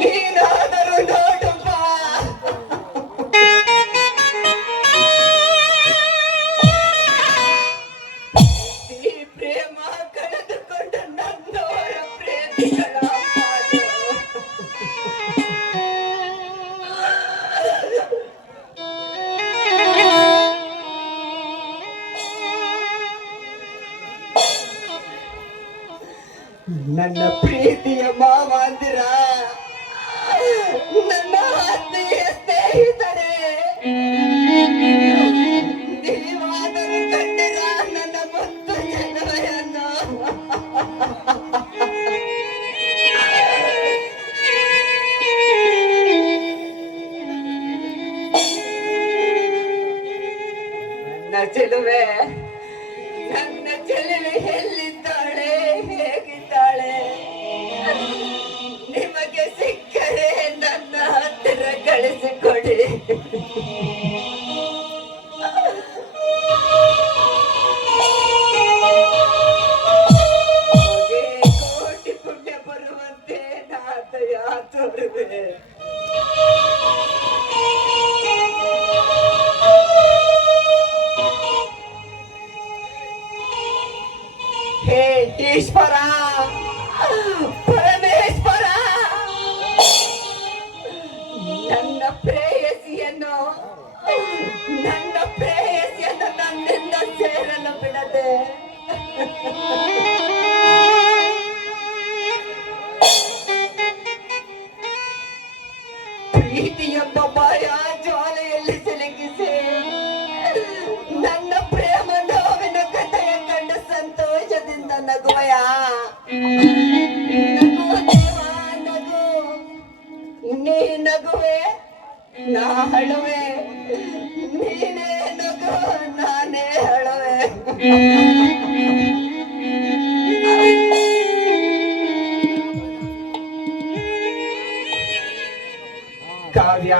ನೀನಾದರೂ ನೋಡಪ್ಪ. ಈ ಪ್ರೇಮ ಕಳೆದುಕೊಂಡ ನನ್ನವರ ಪ್ರೇಮಿಗಳ ಪಾಡು. ನನ್ನ ಪ್ರೀತಿಯ ಮಾವಂದಿರ, ನನ್ನ ಆತ್ಮೀಯ ಸ್ನೇಹಿತರೆ, ನೀವಾದರೂ ಕಂಡಿರ ನನ್ನ ಮುತ್ತು ಜನರೆಯನ್ನು. ನನ್ನ ಚೆಲುವೆ ಎಲ್ಲಿದ್ದಾಳೆ, ಹೇಗಿದ್ದಾಳೆ? ನಿಮಗೆ ಸಿಕ್ಕರೆ ನನ್ನ ಹತ್ತಿರ ಕಳಿಸಿಕೊಡಿ. ಕೋಟಿ ಪುಣ್ಯ ಬರುವಂತೆ ನಾ ದಯಾ ತೋರುವೆ. ಹೇ ಈಶ್ವರ, ಪರಮೇಶ್ವರ, ನನ್ನ ಪ್ರೇಯಸಿಯನ್ನು ನನ್ನಿಂದ ಸೇರಲು ಬಿಡದೆ ಪ್ರೀತಿ ಎಂಬ ಭಯ ಜ್ವಾಲೆಯಲ್ಲಿ ಸಿಲುಕಿಸಿ ನನ್ನ ಪ್ರೇಮ ನೋವಿನ ಕಥೆಯ ಕಂಡು ಸಂತೋಷದಿಂದ ನಗುವಯ. ನಗು ದೇವಾ, ನಗು. ನೀ ನಗುವೆ, ನಾ ಅಳುವೆ. ನೀನೇ ನಗು, ನಾನೇ ಅಳುವೆ. ಕಾವ್ಯ,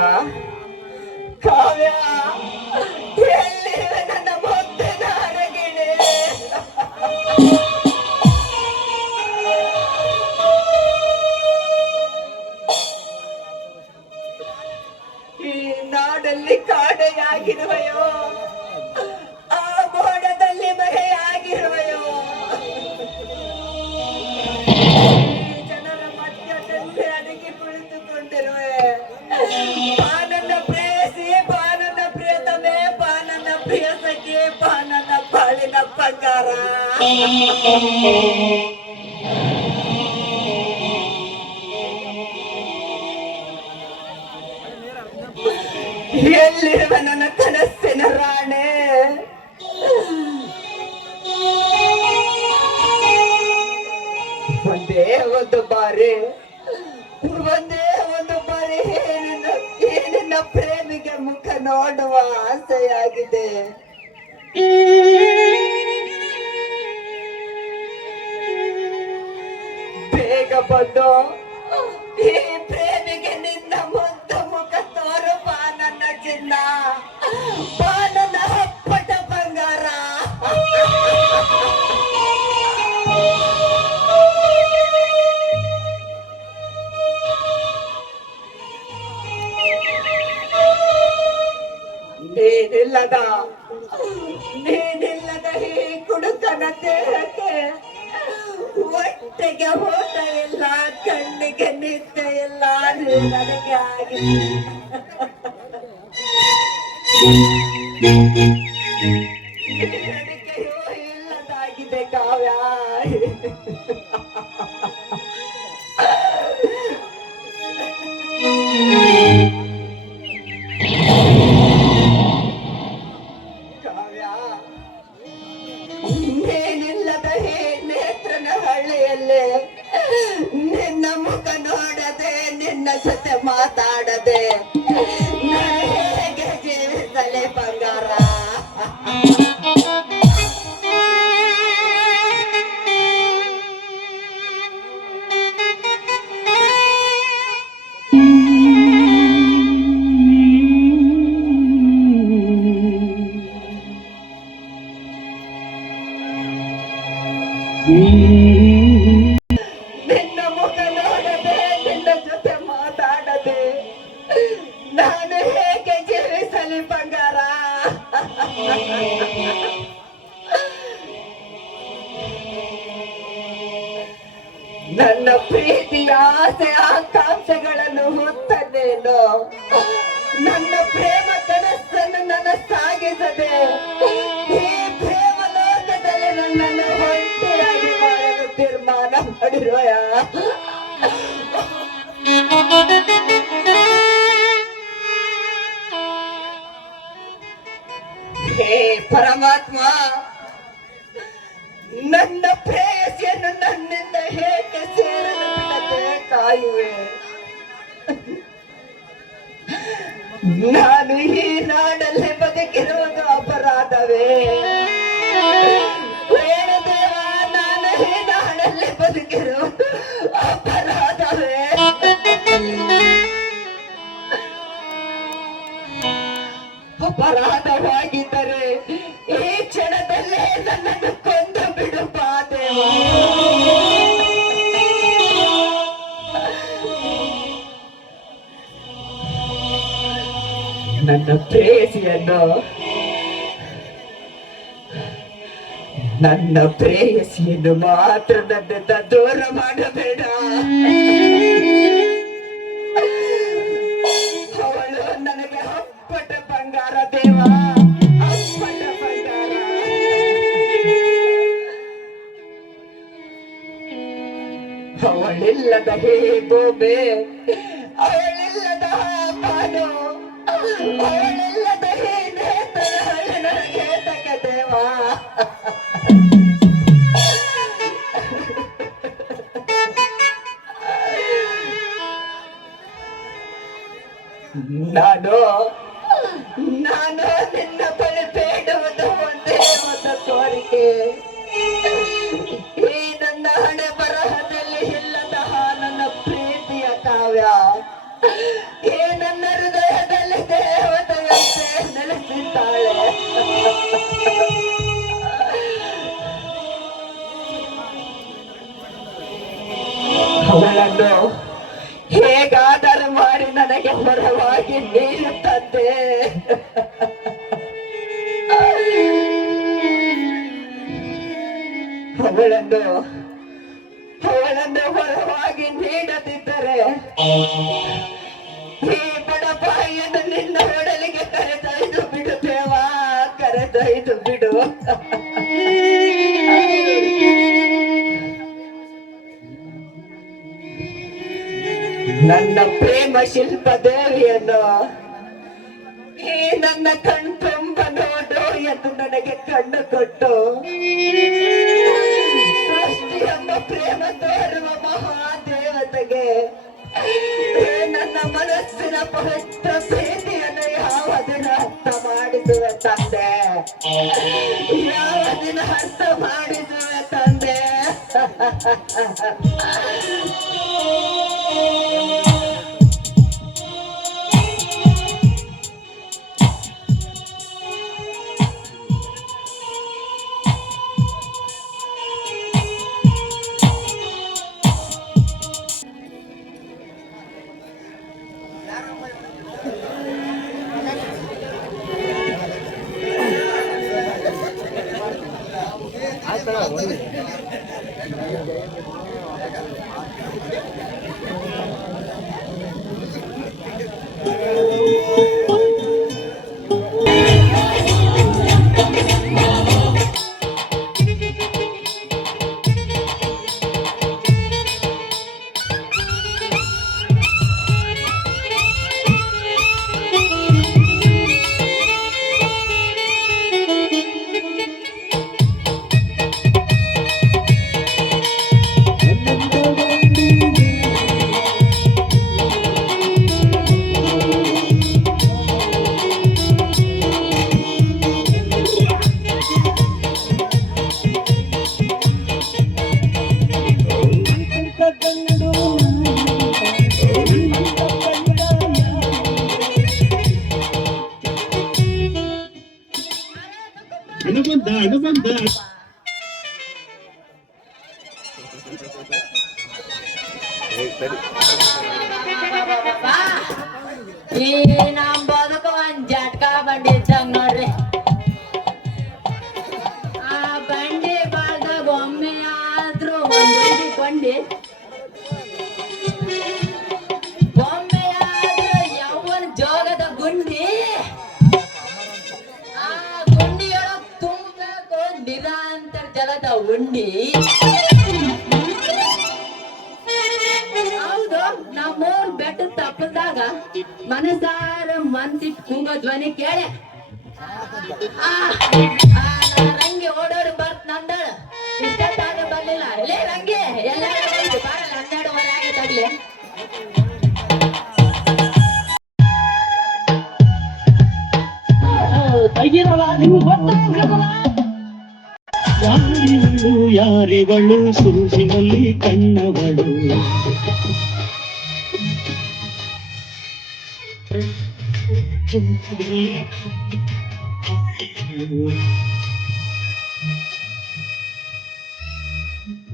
ಕಾವ್ಯ, ಎಲ್ಲಿವೆ ನನ್ನ ಮುದ್ದಿನ ಅರಗಿಣೆ? ಈ ನಾಡಲ್ಲಿ ಕಾಡೆಯಾಗಿರುವೆಯೋ, ಆ ಮೋಡದಲ್ಲಿ ಮರೆಯಾಗಿರುವೆಯೋ, ಜನರ ಮಧ್ಯದಲ್ಲಿ ಅಡಗಿ ಕುಳಿತುಕೊಂಡಿರುವೆ. ಬಾ ನನ್ನ ಪ್ರೇಯಸಿ, ಬಾ ನನ್ನ ಪ್ರಿಯತಮೆ, ಬಾ ನನ್ನ ಪ್ರಿಯ ಸಖಿ, ಬಾ ನನ್ನ ಬಾಳಿನ ಬಂಗಾರ. ಎಲ್ಲಿರುವ ನನ್ನ ಕನಸಿನ ರಾಣೆ? ಒಂದು ಬಾರಿ ಒಂದೇ ಒಂದು ಬಾರಿ ನಿನ್ನ ಪ್ರೇಮಿಗೆ ಮುಖ ನೋಡುವ ಆಸೆಯಾಗಿದೆ. ಬೇಗ ಬಂದು ಈ ಪ್ರೇಮಿಗೆ ನಿನ್ನ ಮುದ್ದು ಮುಖ ತೋರು ಬಾ ನನ್ನ ಚಿನ್ನ, ಬಾ ನನ್ನ ಹಪ್ಪಟ ಬಂಗಾರ. ನೀನಿಲ್ಲದ ಈ ಕುಡುಕನ ದೇಹಕ್ಕೆ ಹೊಟ್ಟೆಗೆ ಊಟ ಇಲ್ಲ, ಕಣ್ಣಿಗೆ ನಿದ್ದೆ ಇಲ್ಲ, ನನಗೆ ಆಗಿದೆ. ನಡಿಗೆಯೂ ಇಲ್ಲದಾಗಿದೆ ಕಾವ್ಯ. ನೀನಿಲ್ಲದ ಈ ನೇತ್ರನ ಹಳ್ಳಿಯಲ್ಲಿ ನಿನ್ನ ಮುಖ ನೋಡದೆ, ನಿನ್ನ ಜೊತೆ ಮಾತಾಡದೆ ನಾನು ಹೇಗೆ ಜೀವಿಸಲಿ ಬಂಗಾರ? ನಿನ್ನ ಮುಖ ನೋಡದೆ, ನಿನ್ನ ಜೊತೆ ಮಾತಾಡದೆ ನಾನು ಹೇಗೆ ಜೀವಿಸಲಿ ಬಂಗಾರ? ನನ್ನ ಪ್ರೀತಿಯ ಆಸೆ ಆಕಾಂಕ್ಷೆಗಳನ್ನು ಹೊತ್ತನೇನು, ನನ್ನ ಪ್ರೇಮ ಕನಸನ್ನು ನನಸಾಗಿಸದೆ ಈ ಪ್ರೇಮ ಲೋಕದಲ್ಲಿ ನನ್ನನ್ನು ಹೊಂಟಿಯಾಗಿ ಮಾಡಲು ತೀರ್ಮಾನ ಮಾಡಿರೋಯ. ಹೇ ಪರಮಾತ್ಮ, ನನ್ನ ಪ್ರೇಯಸಿಯನ್ನು ನನ್ನಿಂದ ಹೇಗೆ ಸೇರಲು ಬಿಡದೆ ಕಾಯುವೆ. ನಾನು ಈ ನಾಡಲ್ಲಿ ಬದುಕಿರುವುದು ಅಪರಾಧವೇ? ದೇವ, ನಾನು ಈ ನಾಡಲ್ಲಿ ಬದುಕಿರುವುದು ಅಪರಾಧವೇ? ಅಪರಾಧವಾಗಿದ್ದರೆ ಈ ಕ್ಷಣದಲ್ಲೇ ನನ್ನನ್ನು ಕೊಂದು ಬಿಡು ಬಾ ದೇವ. ನನ್ನ ಪ್ರೇಯಸಿಯನ್ನು ಮಾತ್ರ ನನ್ನಿಂದ ದೂರ ಮಾಡಬೇಡ. ಅವಳು ನನಗೆ ಹಪ್ಪಟ ಬಂಗಾರ ದೇವ, ಹಪ್ಪಟ ಬಂಗಾರ. ಅವಳಿಲ್ಲದ ಹೇ ಭೂಮಿ, ಅವಳಿಲ್ಲದ ಬಾನು, ಅವಳಿಲ್ಲದ ಹೇ ನೇತ್ರ ನನಗೆ ತಗ ದೇವ. ನಾನು ನಿನ್ನ ಬಳಿ ಬೇಡುವುದು ಒಂದೇ ಒಂದು ಕೋರಿಕೆ. ಈ ನನ್ನ ಹಣೆ ಬರಹದಲ್ಲಿ ಇಲ್ಲದ ನನ್ನ ಪ್ರೀತಿಯ ಕಾವ್ಯ ಈ ನನ್ನ ಹೃದಯದಲ್ಲಿ ದೇವತೆಯಂತೆ ನೆಲೆಸಿದ್ದಾಳೆ. ಅವಳನ್ನು ಹೇಗಾದರೂ ಮಾಡಿ ನನಗೆ ಹೊರವಾಗಿ ನೀಡುತ್ತದೆ. ಅವಳನ್ನು ಹೊರವಾಗಿ ನೀಡದಿದ್ದರೆ ಈ ಬಡಪಾಯಿಯನ್ನು ನಿನ್ನ ಒಡಲಿಗೆ ಕರೆದೊಯ್ದು ಬಿಡು ದೇವ, ಕರೆದೊಯ್ದು ಬಿಡು. ನನ್ನ ಪ್ರೇಮ ಶಿಲ್ಪ ದೇವಿಯನ್ನು ಈ ನನ್ನ ಕಣ್ತುಂಬ ನೋಡು ಎಂದು ನನಗೆ ಕಣ್ಣು ಕೊಟ್ಟು ಸೃಷ್ಟಿ ಎಂಬ ಪ್ರೇಮ ತೋರುವ ಮಹಾ ಪವಿತ್ರ ಪ್ರೀತಿಯನ್ನು ಯಾವ ದಿನ ಅರ್ಥ ಮಾಡಿಸುವೆ ತಂದೆ, ಯಾವ ದಿನ ಅರ್ಥ ಮಾಡಿಸುವೆ ತಂದೆ. ಈ ನಮ್ ಬದುಕು ಒಂದ್ ಜಟ್ಕ ಬಂಡಿ ಇದ್ದಂಗ್ ನೋಡ್ರಿ. ಆ ಬಂಡಿ ಬಾಳ್ದಾಗ ಒಮ್ಮೆ ಆದ್ರೂ ಒಂದ್ ಬಂಡಿ ಒಮ್ಮೆ ಆದ್ರೂ ಯಾವನ ಜೋಗದ ಗುಂಡಿ, ಆ ಗುಂಡಿಯೊಳಗ್ ತುಂಬಬೇಕು ನಿರಂತರ ಜಲದ ಉಂಡಿ. ಹೌದು, ನಮ್ಮೂರ್ ಬೆಟ್ಟ ತಪ್ಪದಾಗ ಮನಸಾರ ಮನ್ಸಿಟ್ ಕೂಗೋ ಧ್ವನಿ ಕೇಳೆ ರಂಗಿ ಓಡೋಡಿ ಬರ್ತ್ ನಂದಳ ಇಷ್ಟಾಗ ಬರ್ಲಿಲ್ಲ. ಇಲ್ಲೇ ರಂಗಿ ಎಲ್ಲಾರು ಬಂತು ಬಾರಲ್ಲ, 12:30 ಆಗೈತಾಗ್ಲಿ. ಯಾರಿವಳು ಸೂಸಿನಲ್ಲಿ ಕಣ್ಣವಳು,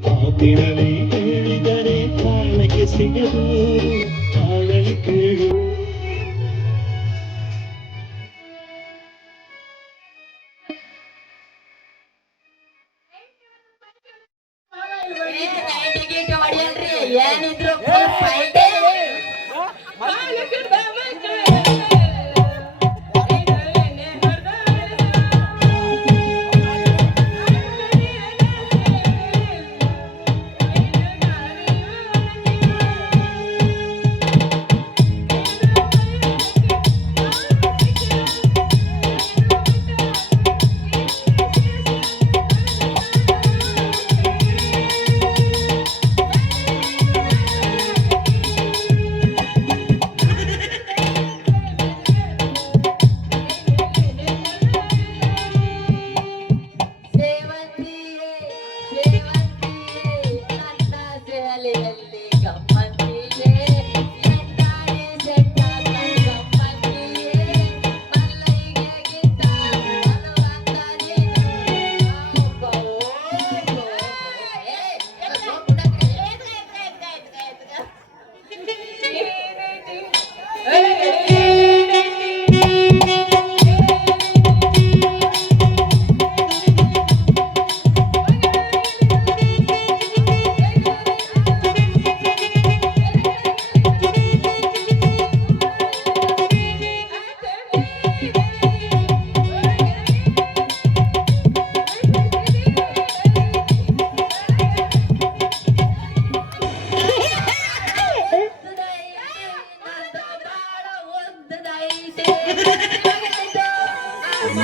ಮಾತಿನಲ್ಲಿ ಹೇಳಿದರೆ ಕಾಣಕ್ಕೆ ಸಿಗದು, ಕಾಣಲಿ ಕೇಳು. ಏನಿದ್ರು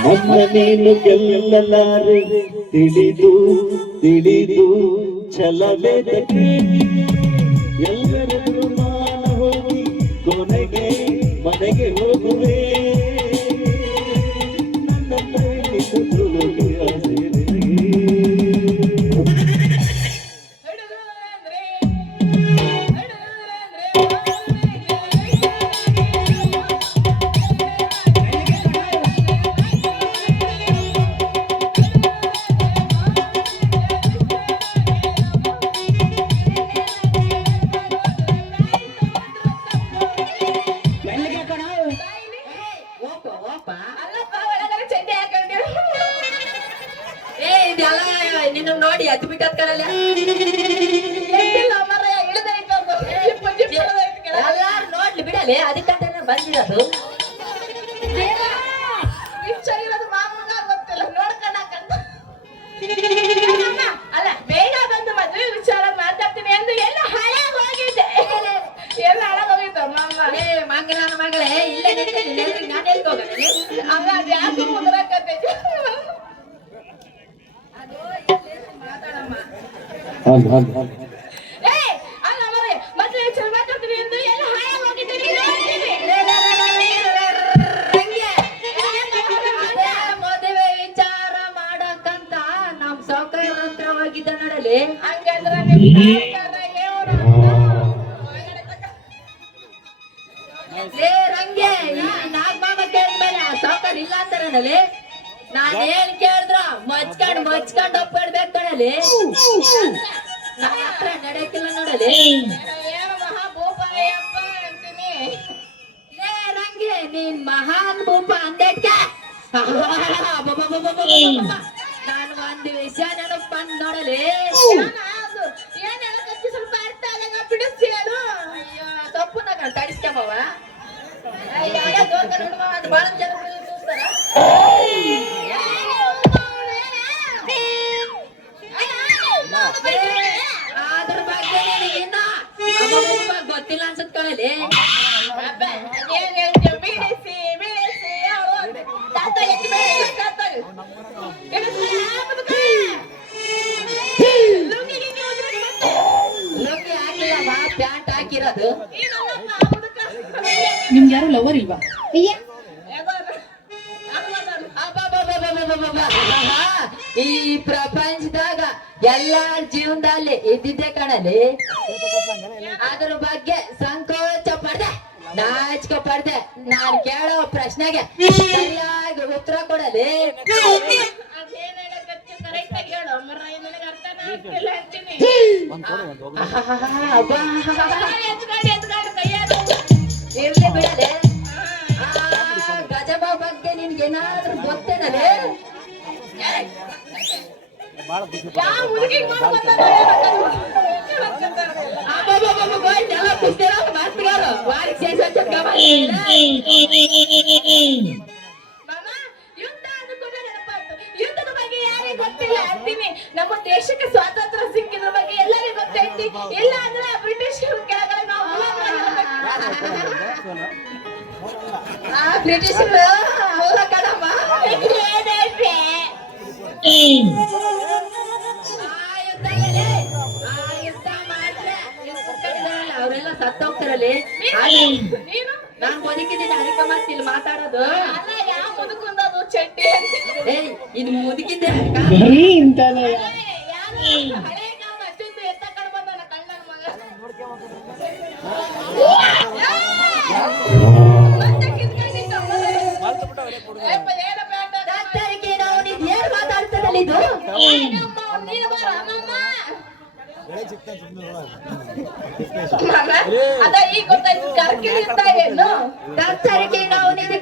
ನನ್ನ ನೀನು ಗೆಲ್ಲಲಾರೆ ತಿಳಿದು ತಿಳಿದು ಛಲವೆದಕ್ಕೆ ಎಲ್ಲರೂ ಮಾನ ಹೋಗಿ ಕೊನೆಗೆ ಮನೆಗೆ ಹೋಗುವೆ ನನ್ನ ಪ್ರೇಮಿಸು ತುಳುಗೆ ಆಸೆ ನಿನಗೆ. ನಿನ್ನ ನೋಡಿ ಅದ್ ಬಿಟ್ಟದ್ ಕಣಲ್ಲ ಎಲ್ಲಾರು ನೋಡ್ಲಿ ಬಿಡಲಿ ಅದಕ್ಕಂತ ಬಂದಿರೋದು ಅಲ್ಲ ಬೇಗ ಬಂದು ಮದ್ವೆ ವಿಚಾರ ಮಾತಾಡ್ತೀನಿ ಎಂದು ಎಲ್ಲ ಹಾಳಾಗಿ ಹೋಗಿದ್ದೆ ಎಲ್ಲ ಹಾಳಾಗಿ ಹೋಗಿದ್ದ ಮಂಗನ ಮಗಳೇ ಇಲ್ಲೇ ನಿಂತಿದ್ದೀನಿ ನಾನು ಎಲ್ಲಿ ಹೋಗೋಣ ಅಲ್ಲ ಅದು ಯಾಕೆ ಮುದ್ರಾಕತ್ತೈತಿ ಮದುವೆ ವಿಚಾರ ಮಾಡಕ್ಕಂತ ನಮ್ ಸೌಕರ್ಯ ಹತ್ರ ಹೋಗಿದ್ದ ನೋಡಲಿ ರಂಗೆ ನಾಗಮಾಮ ಕೇಳಿದ್ಮೇಲೆ ಸೌಕರ್ಯ ಇಲ್ಲ ಅಂತಾರಲ್ಲಿ ನಾನ್ ಏನ್ ಕೇಳಿದ್ರ ಮಚ್ಕೊಂಡ್ ಒಪ್ಪಿಡ್ಬೇಕು ಕಣಲಿ ನನ್ನ ಹತ್ರ ನಡೆಯಕ್ಕಿಲ್ಲ ನೋಡಲಿ ರಂಗೆ ನೀನ್ ಮಹಾನ್ ಭೂಪ ಅಂದಕ್ಕೆ ನಾನು ಒಂದು ವಿಷಯ ನೆನಪು ಬಂದ್ ನೋಡಲಿ ಏನ್ ಹೇಳಕತ್ತಿ ಸ್ವಲ್ಪ ಅರ್ಥ ಆಗಂಗ ಬಿಡಿಸ್ತಿ ಅದು ತಪ್ಪು ನಾ ತಡಿಸ್ಕೊಂಬವ ಅದು ಬಹಳ ಜನ చూస్తారా ಅದ್ರ ಬಗ್ಗೆ ನಿನಗಿನ್ನ ಗೊತ್ತಿಲ್ಲ ಅನ್ಸತ್ ಕಣಲಿ ಲುಂಗಿ ಹಾಕಿಲ್ಲವ ಪ್ಯಾಂಟ್ ಹಾಕಿರೋದು ನಿಮ್ಗೆ ಯಾರು ಲವರ್ ಇಲ್ವಾ? ಈ ಪ್ರಪಂಚದಾಗ ಎಲ್ಲಾರ ಜೀವನದಲ್ಲಿ ಇದ್ದಿದ್ದೆ ಕಣಲಿ ಅದ್ರ ಬಗ್ಗೆ ಸಂಕೋಚ ಪಡ್ದೆ ನಾಚಿಕೆ ಪಡ್ದೆ ನಾನ್ ಕೇಳೋ ಪ್ರಶ್ನೆಗೆ ಸರಿಯಾಗಿ ಉತ್ತರ ಕೊಡಲಿ ಇರ್ಲಿ ಬಿಡಲೆ ಗಜಬ ಬಗ್ಗೆ ನಿನ್ಗೆ ಏನಾದ್ರೂ ಗೊತ್ತೇನಲೆ ಯುದ್ಧದ ಬಗ್ಗೆ ಯಾರಿಗೆ ಗೊತ್ತಿಲ್ಲ ಅಂತೀನಿ ನಮ್ಮ ದೇಶಕ್ಕೆ ಸ್ವಾತಂತ್ರ್ಯ ಸಿಕ್ಕಿದ್ರ ಬಗ್ಗೆ ಎಲ್ಲರಿಗೂ ಗೊತ್ತೈತಿ ಇಲ್ಲ ಅಂದ್ರೆ ಬ್ರಿಟಿಷ್ ಕೆಳಗಡೆ ನಾವು ಬ್ರಿಟಿಷರು ಅವರ ಕಣಮ್ಮ ಅವರೆಲ್ಲ ಸತ್ತೋಗ್ತಾರಲ್ಲಿ ನಾನ್ ಬದುಕಿದ್ದೀನಿ ಅದಕ್ಕೆ ಮತ್ತಿಲ್ಲಿ ಮಾತಾಡೋದು ಚಟ್ಟಿ ಇದು ಮುದುಕಿದ್ದೆ ಏನ್ ಮಾತಾಡ್ತದಲ್ಲ ಇದು ಅದ ಈಗ ಗೊತ್ತಾಯ್ತು ಕರ್ಕಿರ್ತಾ ಏನು ಕರ್ತರಿಗೆ ನಾವು ನಿನಗೆ